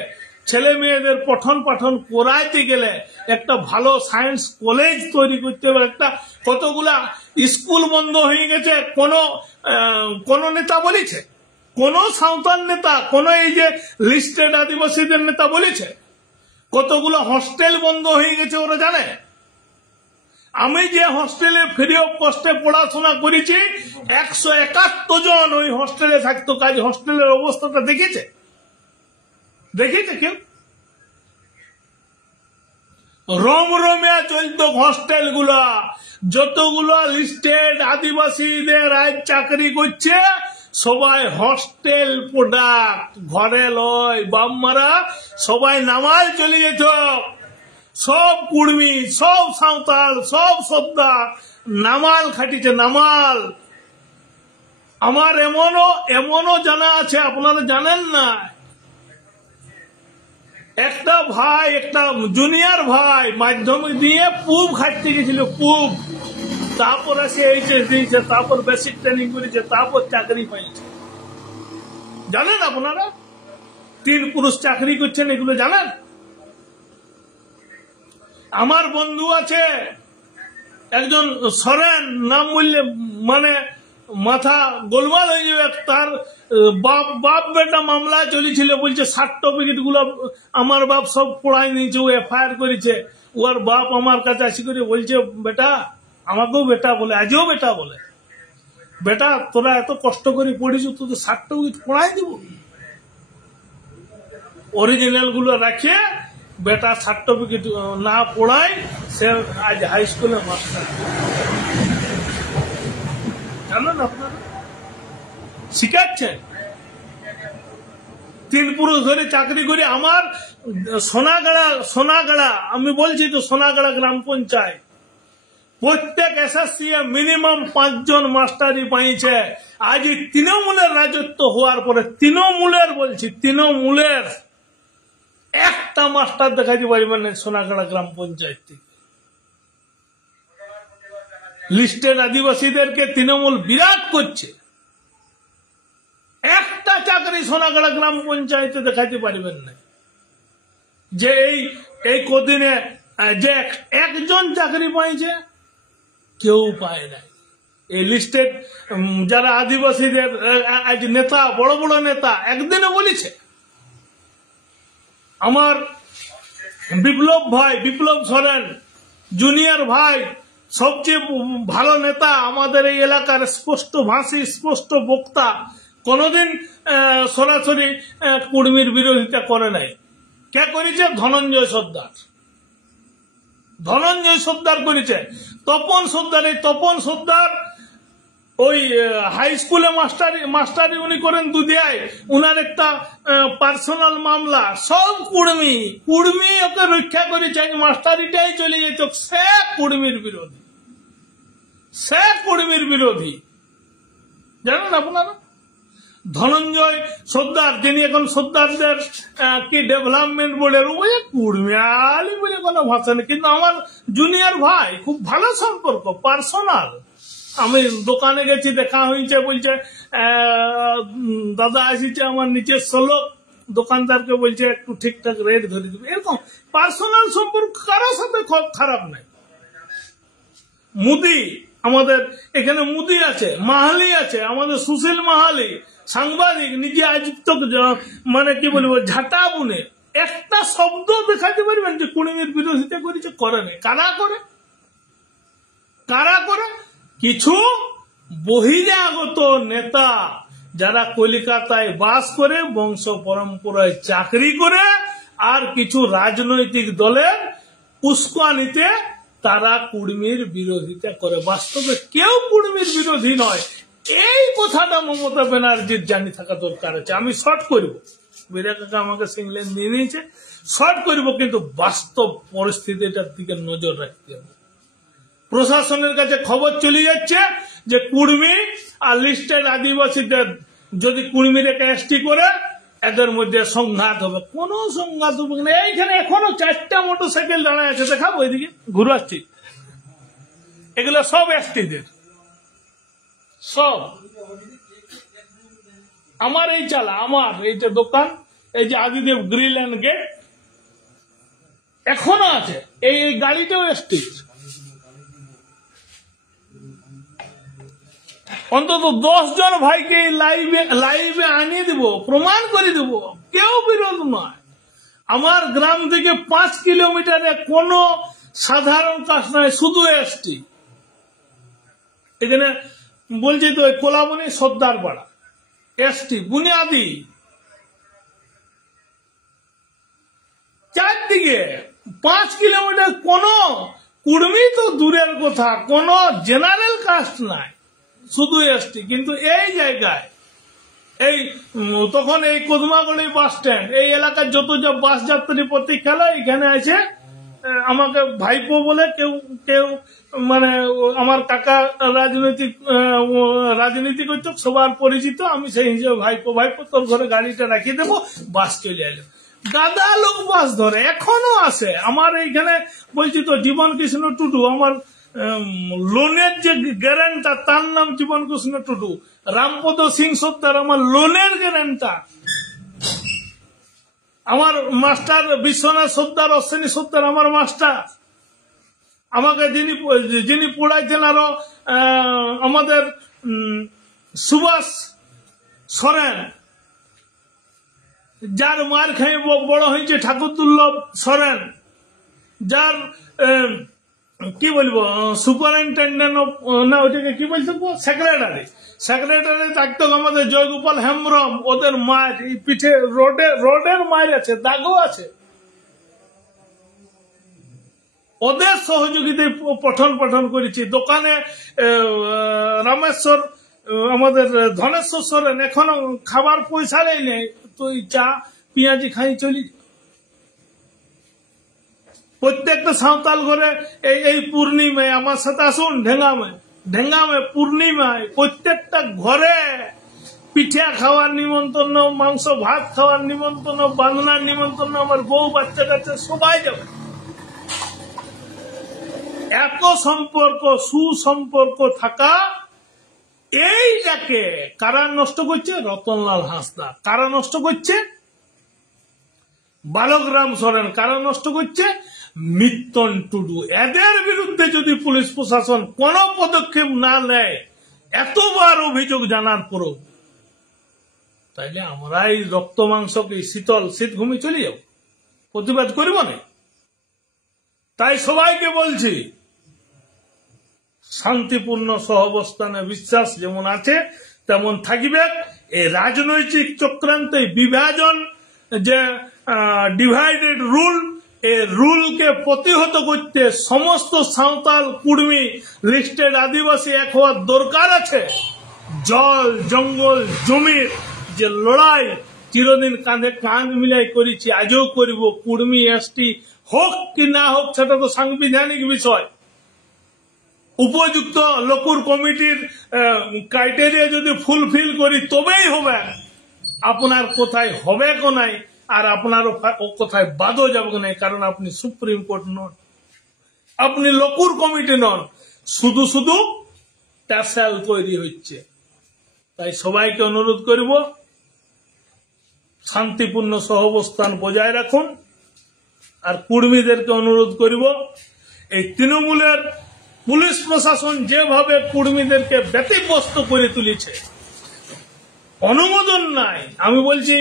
ছেলে মেয়েদের পঠন পাঠন করাইতে গেলে একটা ভালো সায়েন্স কলেজ তৈরি করতে হবে। একটা কতগুলা স্কুল বন্ধ হয়ে গেছে, কোন নেতা বলেছে? কোন সাঁওতাল নেতা, কোন এই যে লিস্টেড আদিবাসীদের নেতা বলেছে? কতগুলো হস্টেল বন্ধ হয়ে গেছে ওরা জানে? আমি যে হস্টেলে ফ্রি অফ কস্টে পড়াশোনা করেছি 171 জন ওই হস্টেলে থাকতো। কাজ হস্টেলের অবস্থাটা দেখেছে কেউ? রমরমিয়া চলতো হস্টেল গুলা। যতগুলো লিস্টেড আদিবাসীদের আজ চাকরি করছে সবাই হস্টেল প্রোডাক্ট, ঘরে লয় বাপ মারা সবাই নামাল চলে যেত। সব কুর্মী, সব সাঁওতাল, সব সর্দার নামাল খাটিছে, নামাল। আমার এমনও জানা আছে, আপনারা জানেন না, একটা ভাই, একটা জুনিয়র ভাই মাধ্যমিক দিয়ে পুব খাটতে গেছিল, পুব। তারপর এসে এইচএস দিয়েছে, তারপর বেসিক ট্রেনিং করেছে, তারপর চাকরি পাইছে। জানেন আপনারা 3 পুরুষ চাকরি করছেন, এগুলো জানেন? আমার বন্ধু আছে একজন সরেন, নাম বললে মানে মাথা গোলমাল হয়ে যাবে। তার বাপ বেটা মামলা চলেছিল, বলছে সার্টিফিকেট গুলো আমার বাপ সব পড়াই নিয়েছে, ও এফআইআর করেছে। ওর বাপ আমার কাছে আসি করে বলছে, বেটা, আমাকেও বেটা বলে, আজও বেটা বলে, বেটা তোরা এত কষ্ট করে পড়িস, তোদের সার্টিফিকেট পড়াই দিব। অরিজিনাল গুলো রাখে বেটা সার্টিফিকেট না পড়ায়, সে আজ হাই স্কুলের মাস্টার। জানেন আপনারা শিখাচ্ছেন। 3 পুরুষ ধরে চাকরি করে আমার সোনাগাড়া আমি বলছি তো, সোনাগাড়া গ্রাম পঞ্চায়েত প্রত্যেক এসএসসি মিনিমাম 5 জন মাস্টারই পাইছে। আজ তৃণমূলের রাজত্ব হওয়ার পরে, তৃণমূলের একটা মাস্টার দেখাতে পারবেন না সোনাগাড়া গ্রাম পঞ্চায়েত থেকে। লিস্টেড আদিবাসীদেরকে তৃণমূল বিরাট করছে, একটা চাকরি সোনাগাড়া গ্রাম পঞ্চায়েতে দেখাতে পারবেন না। যে এই কদিনে যে একজন চাকরি পাইছে, কেউ পায় নাই। এই লিস্টেড যারা আদিবাসীদের আজ নেতা, বড় বড় নেতা একদিনে বলেছে, আমার বিপ্লব সরেন জুনিয়র ভাই সবচেয়ে ভালো নেতা আমাদের এই এলাকার, স্পষ্ট ভাষী, স্পষ্ট বক্তা, কোনদিন সরাসরি কুর্মীর বিরোধিতা করে নাই। কে করেছে? ধনঞ্জয় সর্দার করেছে। তপন সর্দার ওই হাই স্কুলে মাস্টারি উনি করেন দুধিয়ায়। উনার একটা পার্সোনাল মামলা, সব কুর্মী ওকে রক্ষা করেছে। মাস্টারিটাই চলে যেত, সে কুর্মীর বিরোধী। জানেন আপনারা ধনঞ্জয় সর্দার, যিনি এখন সর্দারদের কি ডেভেলপমেন্ট বোর্ডের কুর্মিয়ালি বলে কোনো ভাষা নেই, কিন্তু আমার জুনিয়র ভাই, খুব ভালো সম্পর্ক, পার্সোনাল। আমি দোকানে গেছি, দেখা হয়েছে, বলছে দাদা আসিছে আমার নিজস্ব লোক, দোকানদারকে বলছে একটু ঠিকঠাক রেট ধরে দিবে। এরকম পার্সোনাল সম্পর্ক কারোর সাথে খারাপ নাই। মুদি, আমাদের এখানে মুদি আছে, মাহালি আছে, আমাদের সুশীল মাহালি সাংবাদিক, নিজে আজ তো মানে কি বলবো ঝাঁটা বুনে একটা শব্দ দেখাতে পারবেন যে কুর্মীর বিরোধিতা করেছে? করে নেই। কারা করে? কিছু বহিরাগত নেতা যারা কলিকাতায় বাস করে, বংশ পরম্পরায় চাকরি করে, আর কিছু রাজনৈতিক দলের উস্কানিতে তারা কুর্মীর বিরোধিতা করে। বাস্তবে কেউ কুর্মীর বিরোধী নয়। এই কথাটা মমতা ব্যানার্জির জানি থাকা দরকার আছে। আমি শর্ট করব, বীরা কাকা আমাকে সিংলেন নিয়ে নিয়েছে, শর্ট করব, কিন্তু বাস্তব পরিস্থিতিটার দিকে নজর রাখতে হবে। প্রশাসনের কাছে খবর চলে যাচ্ছে যে কুর্মী আর লিস্টেড আদিবাসীদের যদি কুর্মীদেরকে এসটি করে, এদের মধ্যে সংঘাত হবে। কোন সংঘাত হবে না। এইখানে এখনো 4টা মোটরসাইকেল দাঁড়ায় আছে, দেখাবো এদিকে ঘুরে আসছি। এগুলো সব এসটিদের, সব আমার এই চালা, আমার এইটা দোকান, এই যে আদিদেব গ্রিল অ্যান্ড গেট এখনো আছে। এই গাড়িটাও এসটি। অন্তত 10 জন ভাইকে লাইভে আনিয়ে দিব, প্রমাণ করে দিব, কেউ বিরোধ নয়। আমার গ্রাম থেকে 5 কিলোমিটারে কোন সাধারণ কাস্ট নয়, শুধু এসটি। এখানে বলছি তো কোলাবনী সর্দার পাড়া এসটি বুনিয়াদি, চারদিকে 5 কিলোমিটার কোন কুর্মী তো দূরের কথা, কোন জেনারেল কাস্ট নাই, শুধু এসটি। কিন্তু এই জায়গায় এই তখন এই কদমাগড়ি বাস স্ট্যান্ড, এই এলাকার যত যা বাস যাত্রী প্রতীক্ষালয় এখানে আছে, আমাকে ভাইপো বলে কেউ কেউ, মানে আমার কাকা রাজনীতি করতো, সবার পরিচিত, আমি সেই হিসেবে ভাইপো তোর ঘরে গাড়িটা রাখিয়ে দেবো, বাস চলে এলো। গাদা লোক বাস ধরে, এখনো আসে। আমার এইখানে বলছি তো জীবন কৃষ্ণ টুডু, আমার লোনের যে গ্যারেন্টার, তার নাম জীবন কৃষ্ণ টুডু। রামপদ সিং সর্দার আমার লোনের গ্যারেন্টার। আমার মাস্টার বিশ্বনাথ সর্দার, অশ্বিনী সর্দার আমার মাস্টার। আমাকে যিনি পড়াইছেন আরো আমাদের সুভাষ সরেন, যার মার খেয়ে বড় হয়েছে ঠাকুরদুল্লভ সরেন, যার কি বলবো সুপারিনটেন্ডেন্ট না ওইটাকে কি বলছো সেক্রেটারি থাকতো আমাদের জয়গোপাল হেমব্রম। ওদের মায়ের পিঠে রোডের মায়ের আছে, দাগও আছে। ওদের সহযোগিতায় পঠন করেছি। দোকানে রামেশ্বর আমাদের ধনেশ্বর সরেন এখনো খাবার পয়সা নেই, তো চা পেঁয়াজি খাই চলি। প্রত্যেকটা সাঁওতাল ঘরে এই পূর্ণিমায় আমার সাথে আসুন, ঢেঙ্গামে পূর্ণিমায় প্রত্যেকটা ঘরে পিঠা খাওয়ার নিমন্ত্রণ, মাংস ভাত খাওয়ার নিমন্ত্রণ, বাঁধনার নিমন্ত্রণ। আমার বউ বাচ্চা কাচ্চা সবাই যাবে। এত সম্পর্ক, সুসম্পর্ক থাকা, এইটাকে কারা নষ্ট করছে? রতনলাল হাঁসদা। কারা নষ্ট করছে? বালকরাম সরেন। কারা নষ্ট করছে? মিত্তন টুডু। এদের বিরুদ্ধে যদি পুলিশ প্রশাসন কোন পদক্ষেপ না নেয়, এতবার অভিযোগ জানার পরও, তাইলে আমরা এই রক্ত মাংসকে শীত ঘুমে চলে যাব, প্রতিবাদ করব না। তাই সবাইকে বলছি, শান্তিপূর্ণ সহাবস্থানে বিশ্বাস যেমন আছে তেমন থাকবে। এই রাজনৈতিক চক্রান্তে বিভাজন, যে ডিভাইডেড রুল, এই রুলকে প্রতিহত করতে সমস্ত সাঁওতাল, কুর্মী, লিস্টেড আদিবাসী এক হওয়ার দরকার আছে। জল, জঙ্গল, জমির যে লড়াই চিরদিন কাঁধে কাঁধ মিলাই করেছি, আজও করব। কুর্মী এসটি হোক কি না হোক সেটা তো সাংবিধানিক বিষয়। উপযুক্ত লকুর কমিটির ক্রাইটেরিয়া যদি ফুলফিল করি তবেই হবে। আপনার কোথায় হবে কো নাই, আর আপনার কোথায় বাদও যাবে নাই, কারণ আপনি সুপ্রিম কোর্ট নন, আপনি লকুর কমিটি নন। শুধু ট্যাসেল তৈরি হচ্ছে। তাই সবাইকে অনুরোধ করব, শান্তিপূর্ণ সহাবস্থান বজায় রাখুন। আর কুর্মীদেরকে অনুরোধ করব, এই তৃণমূলের পুলিশ প্রশাসন যেভাবে কুর্মীদেরকে ব্যতিব্যস্ত করে তুলেছে, অনুমোদন নাই। আমি বলছি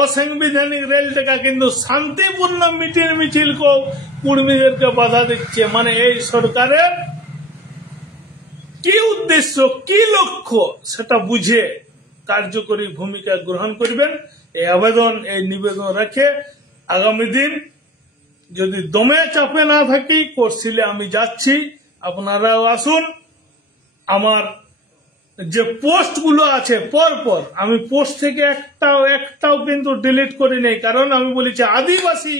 অসাংবিধানিক রেল টেকা, কিন্তু শান্তিপূর্ণ মিছিলকেও কুর্মীদেরকে বাধা দিচ্ছে। মানে এই সরকারের কি উদ্দেশ্য, কি লক্ষ্য, সেটা বুঝে কার্যকরী ভূমিকা গ্রহণ করবেন। এই আবেদন, এই নিবেদন রেখে আগামী দিন যদি দমে চাপে না থাকি, কোর্সিলে আমি যাচ্ছি, আপনারাও আসুন। আমার যে পোস্টগুলো আছে পরপর, আমি পোস্ট থেকে একটাও কিন্তু ডিলিট করি নাই, কারণ আমি বলেছি আদিবাসী,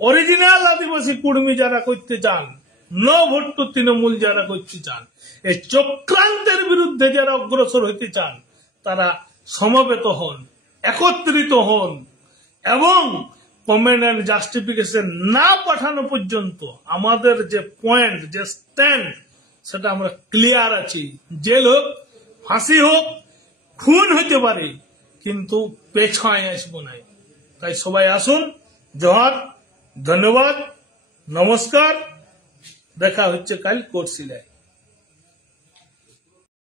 অরিজিনাল আদিবাসী কুর্মী যারা করতে চান, নো ভোট টু তৃণমূল যারা করতে চান, এই চক্রান্তের বিরুদ্ধে যারা অগ্রসর হইতে চান, তারা সমবেত হন, একত্রিত হন, এবং কমেন্ট এন্ড জাস্টিফিকেশন না পাঠানো পর্যন্ত আমাদের যে পয়েন্ট, যে স্ট্যান্ড, সেটা আমরা ক্লিয়ার আছি। জেল হোক, ফাঁসি হোক, খুন হতে পারে, কিন্তু পেছায় আসবো নাই। তাই সবাই আসুন। জোহার, ধন্যবাদ, নমস্কার। দেখা হচ্ছে কাল কোর্সিলায়।